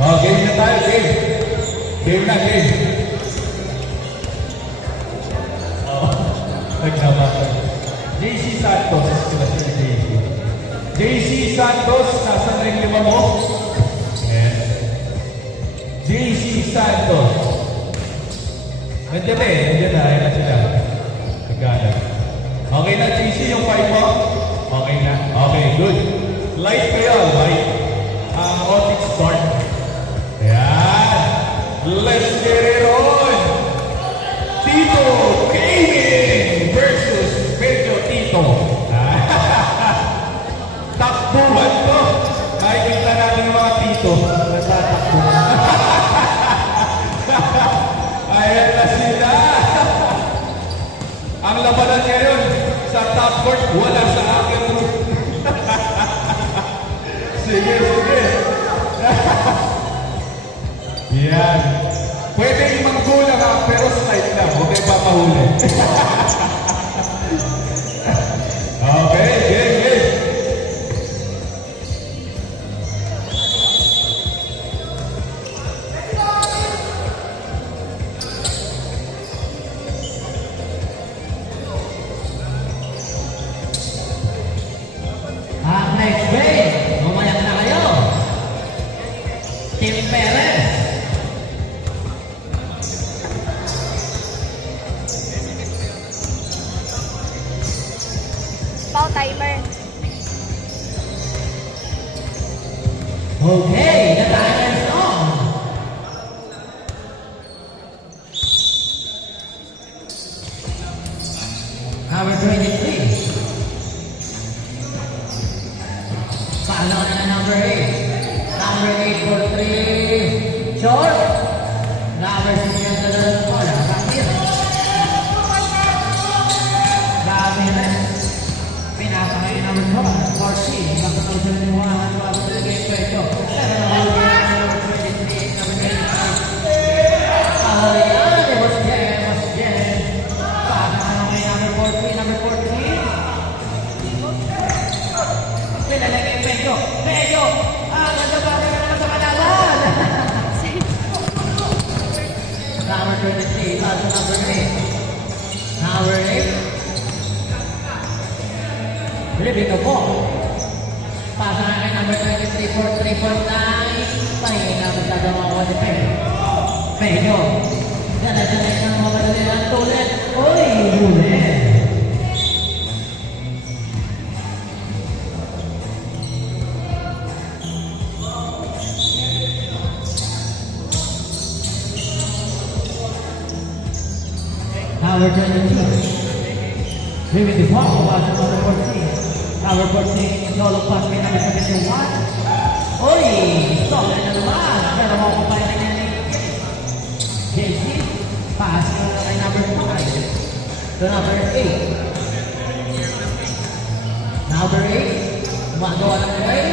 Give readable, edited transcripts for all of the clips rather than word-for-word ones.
Oh, game na tayo, game. Game na, game. Oh, nagsabakan. JC Santos, sila si JC. JC Santos, nasa na yung lima mo? Yes. JC Santos. Nandiyan na eh, nandiyan na, ayan na sila. Nagkalag. Okay na, JC, yung 5 mo? Okay na. Okay, good. Light kayo, light. Ang Otix Sport. Ayan. Let's get it on. Tito Gaming versus Pedro Tito. Takbuhan to. Nakikita natin yung mga Tito. Natatakbuhan. Ayan na sila. Ang labanan ngayon sa top court, wala sa akin. Sige, sige. Yan. Pwede manggulang ha, pero slide lang. Huwag kayo papahuli. Okay, game, game. Next game, umayak na kayo. Team Perez. Pau timer. Okay, the timer is on. Number 23. Follow na number 8. Number 8 for 3. Short. Number 6 yung dalawang bola. Bakit? Ramirez. Pinapakay number 12. 14. Back to 71. Back to the game. Pecho. Number 23. Number 85. Ayan. It was Jen. It was Jen. Pinapakay number 14. Number 14. Pinalagay Pecho. Pecho. Ganda ba? Ganda sa kalaban. Number 23. Back to number 8. Number 8. Living the ball. Pasa na kay number 23 for 3.9. Pahingin na masyado mga defend. Medyo. Dala-dala ng mga madali ng tulit. Uy, huli. Number 22. Living the ball. Pasa number 14. Number 14, solo pass kay number 71. Uy! Stop na naman! Pero mo ko pa rin niya ni JC. Pass na kay number 5. To number 8. Number 8. Magawa ng play.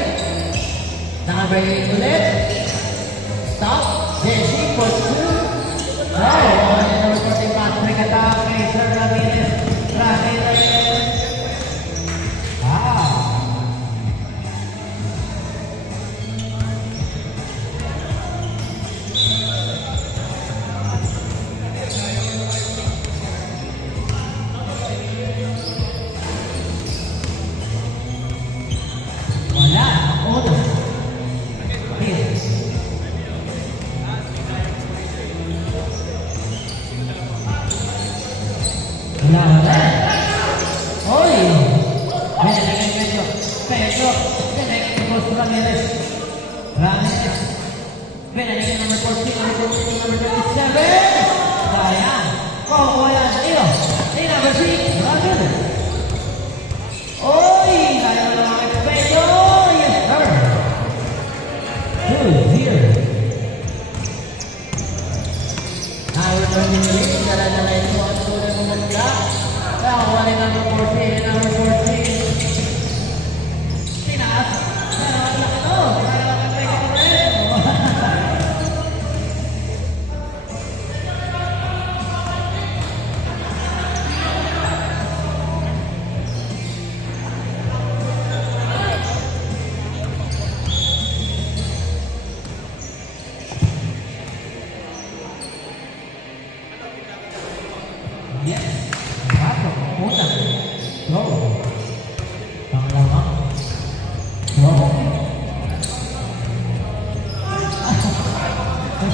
Number 8 ulit. Stop. JC for 2. Oh! Number 14 pass. May katawag kay Sir Ramirez. Ramirez.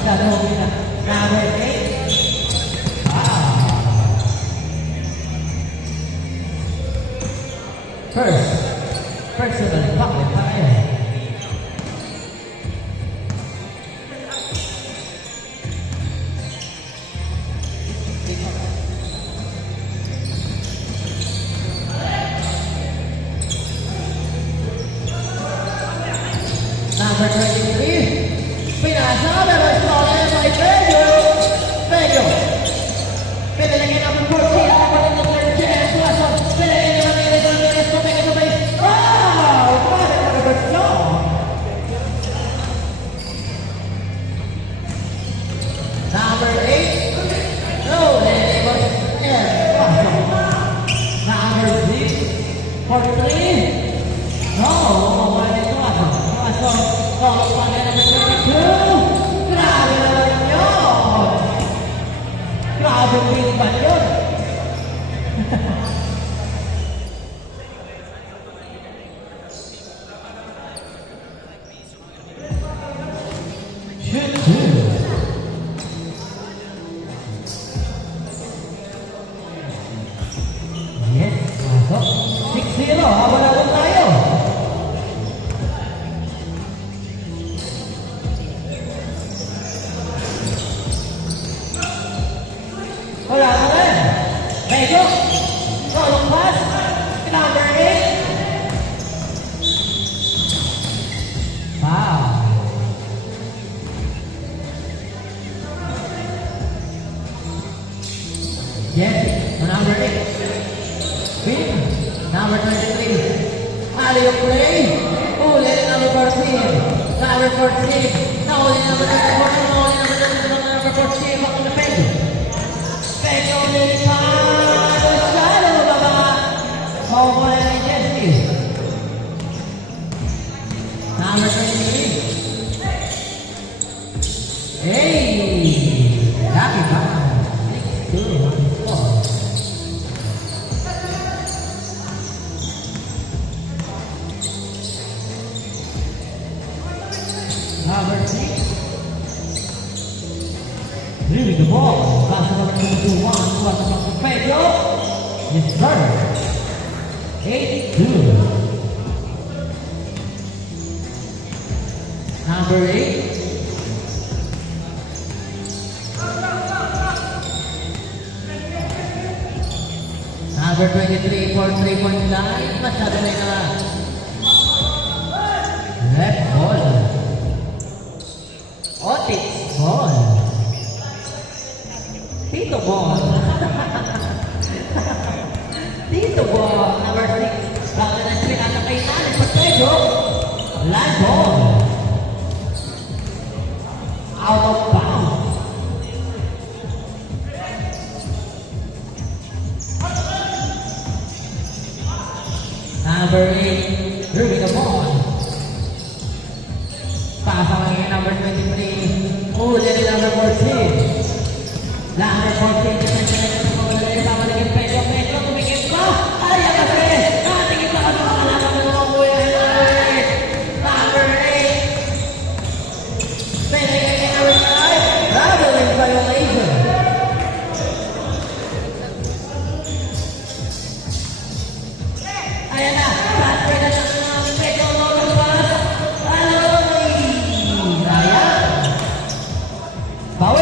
shot holding up. Number 8. Wow. First, personal foul tayo. Number 23. Pinasa, pero stolen by Pedro. Pedro. Pinalagay number 14. Number 13. Plazo. Pinalagay naman ng Ramirez. Sabay. Wow! What a number song. Number 8. No, it was Plazo. Number 6. For 3. No, what is Plazo? Plazo. Oh, pala number 22. Grabe naman yun. Grabe win ba yun? Shoot two. Yes, pasok. 6-0. Habang tayo. Wala ka rin. Medyo. Rolong pass. Number 8. Wow. Yes, number 8. Pin. Number 23. Alley-oop play. Uli number 14. Number 14. Nauli number 24. Nauli number 14. Back to the Pedro. Pedro Militano. Shadow baba. Mawawala na yung Jesse. Number 23. Hey! Happy ba? 6-2. Number 6. Really the ball. Pass number 21. Pass number Pedro. Yes, sir. 8-2. Number 8. Number 23 for 3-point line. Masyado na yung left ball. Otis ball. Tito ball. Tito ball. Number 6. Baka na pinatapay natin. Pagpedo. Land ball. Out of bounds. Number 8. Ruby the ball. Pasang yung number 23. Uli ni number 14. Number 14. Sama dengan Pedro. Pedro tumingin pa. Ayan kasi. Natingin pa kami mga laman ng mga kuya. Number 8. Pinagay ni number 5. Traveling violation. Ayan na. Patre na lang ng Pedro. Bawi.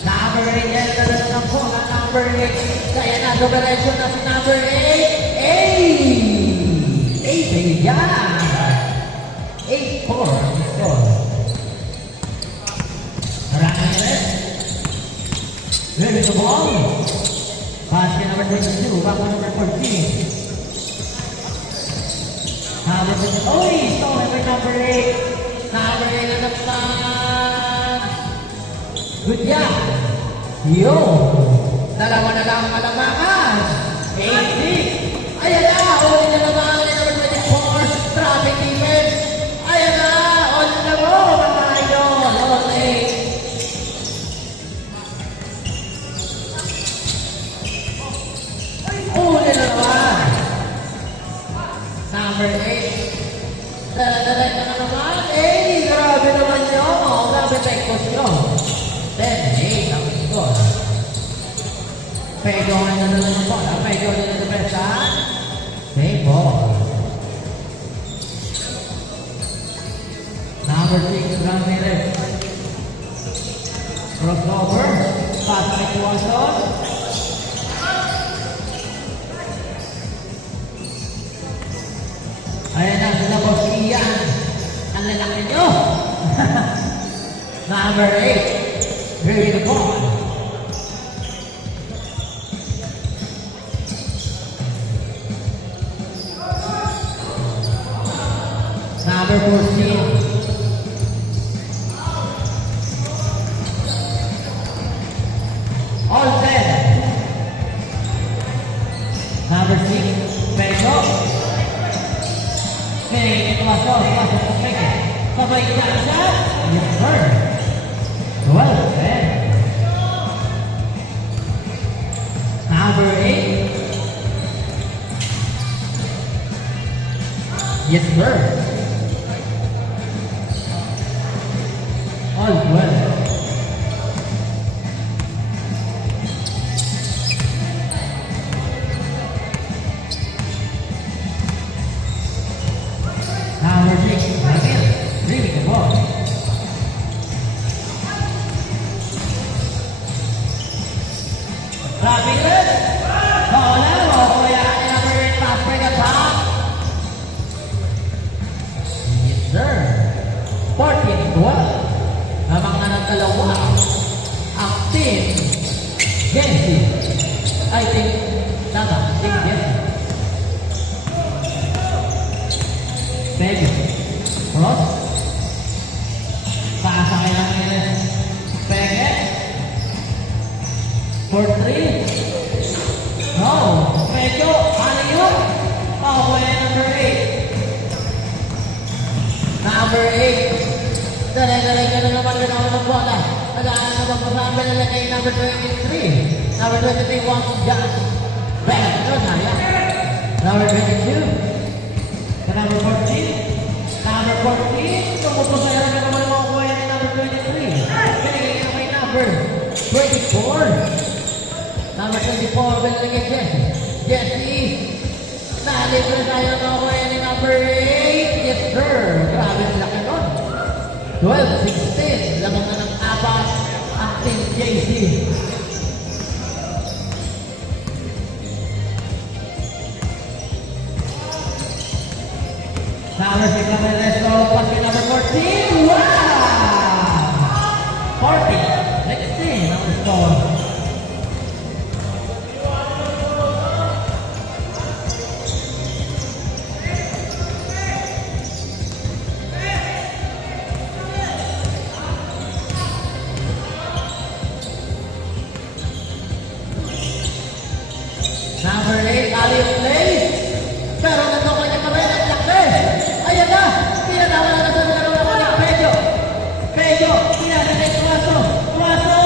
Number 8 yan na lang ng bola. Number 8. Kaya na domination na si number 8. 8 yan. 8-4. Ramirez. Ready the ball. Pass kay number 22. Back to number 14. Number 20. Oy! Stolen by number 8. Number 8 na naman. Good job. Yo! Dalawa na lang ang alamangan. 8-6. Ayan na! Uli na naman ni number 24. Traffic defense. Ayan na! Uli na mo! Mga idol! Uli! Uli na naman. Number 8. Pedro ang nanalo ng bola. Pedro din ang depensa. Save ball. Number 6, Ramirez. Crossover. Pass by Tuason. Ayan na, sila boss Ian. Ang lalaki nyo. Number 8. Ready the ball. Number 14. All 10. Number 6. Pedro. Okay, pasok sa peke. Sabay ka na siya. Yes, sir. Well, 10. Number 8. Yes, sir. All 12. Number 6, Brazil, really the ball. Ramirez, bola, kaya number 8, pass by the top. Yes, sir. 14-12. Habang na ng dalawa, ang team, Gensi. I think, tama, team Gensi. Pedro. Cross. Pasa kay Ramirez. Pege. For 3. No. Pedro. Aliyo. Away number 8. Number 8. Dali-dali ka na naman ganawa ng bola. Nag-aaral na magpasama na kay number 23. Number 23 wants Josh. Bang. No, sayang. Number 22. Number 14. Number 14. Tumupos na yan naman mga kuha ni number 23. Pinigay ka kay number 24. Number 24. Pinigay kay Jesse. Jesse. Nalibre tayo mga kuha ni number 8. Yes, sir. Grabe ang laki nun. 12-16. Lamang na ng apat ang Team JC. Number 6, Ramirez, pass kay number 14. Wow! 40. 16 ang score. Number 8, Ali play. Pero nandun niya pa rin ang laki. Ayan na! Pinanawa na sa laro ng mga Pedro. Pedro! Pinanagay Tuaso. Tuaso!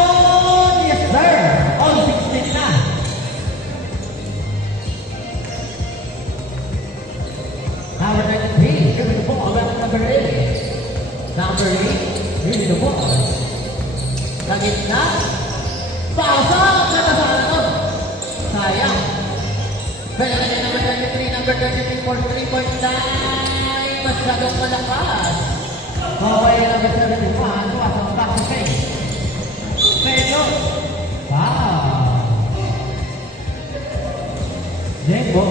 Yes, sir! All 16 na. Number 93, give me the ball. Number 8. Number 8, give me the ball. Sa gitna. Pasok! Sa sayang. Pero na number 23, number 23 for 3.9. Masyadong malakas. Okay, number 71. Tuwasang back to face. Pedro. Wow. Jembo.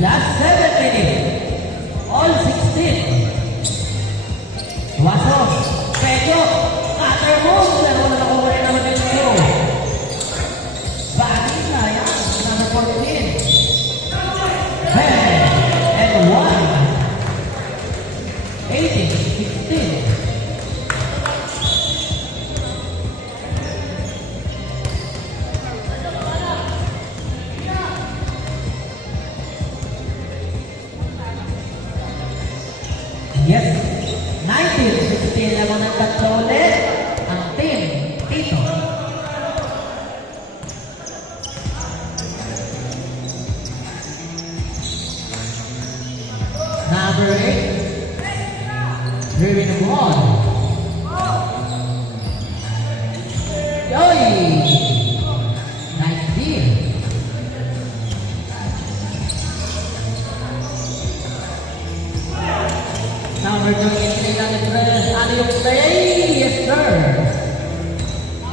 Last 7 minutes. All 16. Tuwaso. Pedro. Cutter move. Pero wala na kukuha naman din ito. Bagi na yan. Number 14. 10 and 1. 18, 16. Yes. 19-16 naman ang tatlo ulit. Ang team, Tito. Number 8,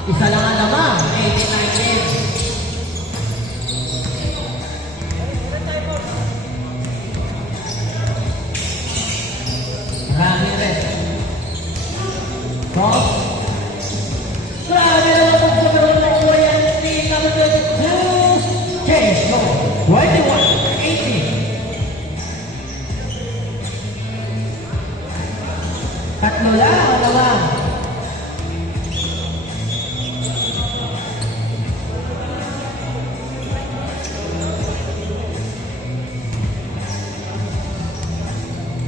Isa lang ang lamang, 18-19. Ramirez. Cross. Grabe naman ang sobrang nakuha yan. Team number 2. Keisho. 21-18. Tatlo lang ang lamang.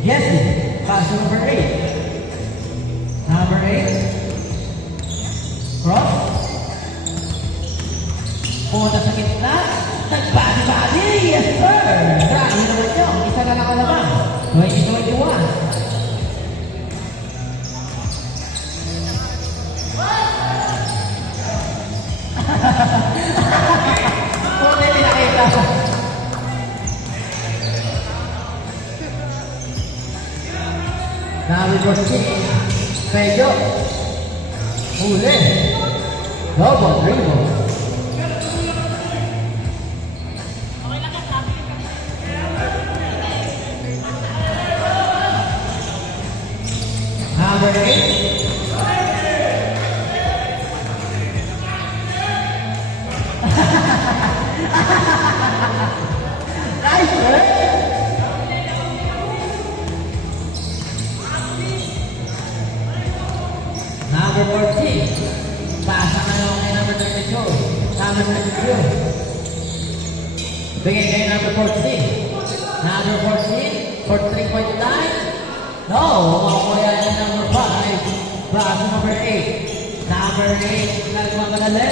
Jesse, pass to number 8. Number 8. Cross. Pumunta sa gitna. Nag-body-body. Yes, sir. Grabe naman yun. Isa na lang alamang. 2021. Pumunta yung pinakita. Number 14, Pedro. Huli. Double dribble. Number 8. Nice, sir. Number 14. Pasa na lang kay number 32. Number 32. Bigay kay number 14. Number 14 for 3-point line. No, makukuha yung number 5. Pasa number 8. Number 8. Nagmamadali.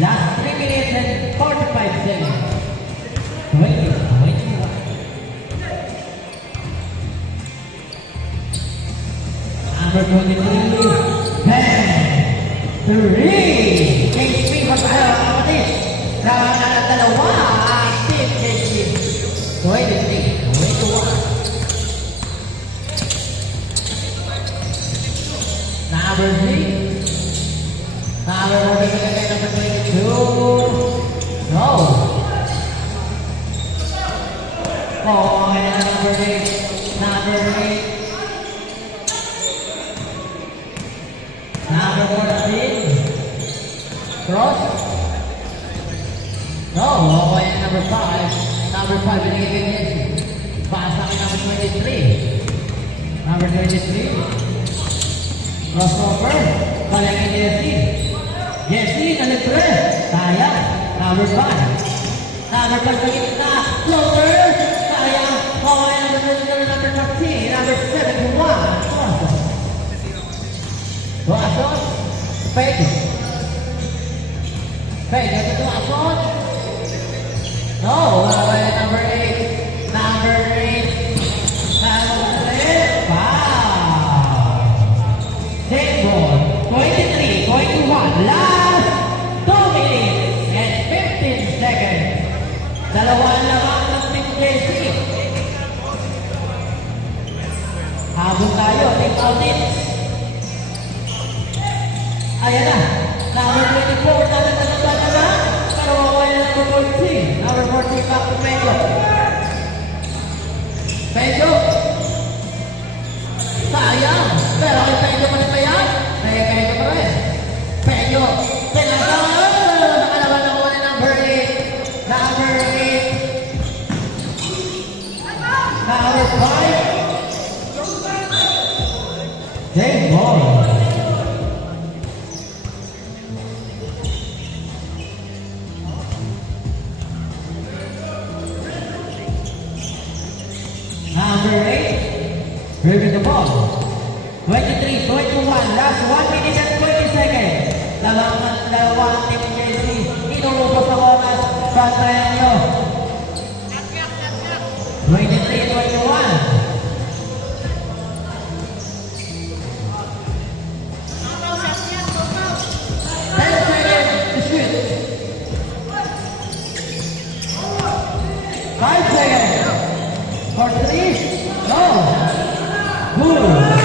Last 3 minutes and 45 seconds. 20-21. Number 23, 10, 3. KCP pa tayo mga kapatid. Nakaka ng dalawa. Team KCP. 23, 21. Number 3. Number 43, number 22. No. Oh, and number 8. Number 8. Number 14. Cross. No, okay, number 5. Number 5, binigay kay Jesse. Pasa kay number 23. Number 23. Crossover. Balik kay Jesse. Jesse, nalibre. Sayang. Number 5. Number 5, balik na. Floater. Sayang. Okay, number 13. Number 71. Tuason, Pedro. Pedro to Tuason. No, number 8. Number 8. Number 8. Wow. Table. 23, 21. Last 2 minutes and 15 seconds. Dalawa lamang ng Team JC. Habol tayo, Team Audits. Ayan na. Number 24, talaga na. Pero mawala na number 14. Number 14, back to Pedro. Pedro. Sayang. Pero kay Pedro pa rin ba yan? Pedro pa rin. Pedro. Pinagkawan. Nakalaban na ko na number 8. Number 8. Number 5. James Ball. Number 8, dribbling the ball. 23, 21, last 1 minute and 20 seconds. Dalawang Team JC, inulubos ang oras. Bantayan nyo. 23, 21. 10 seconds to shoot. 5 seconds. For 3, no. Cool.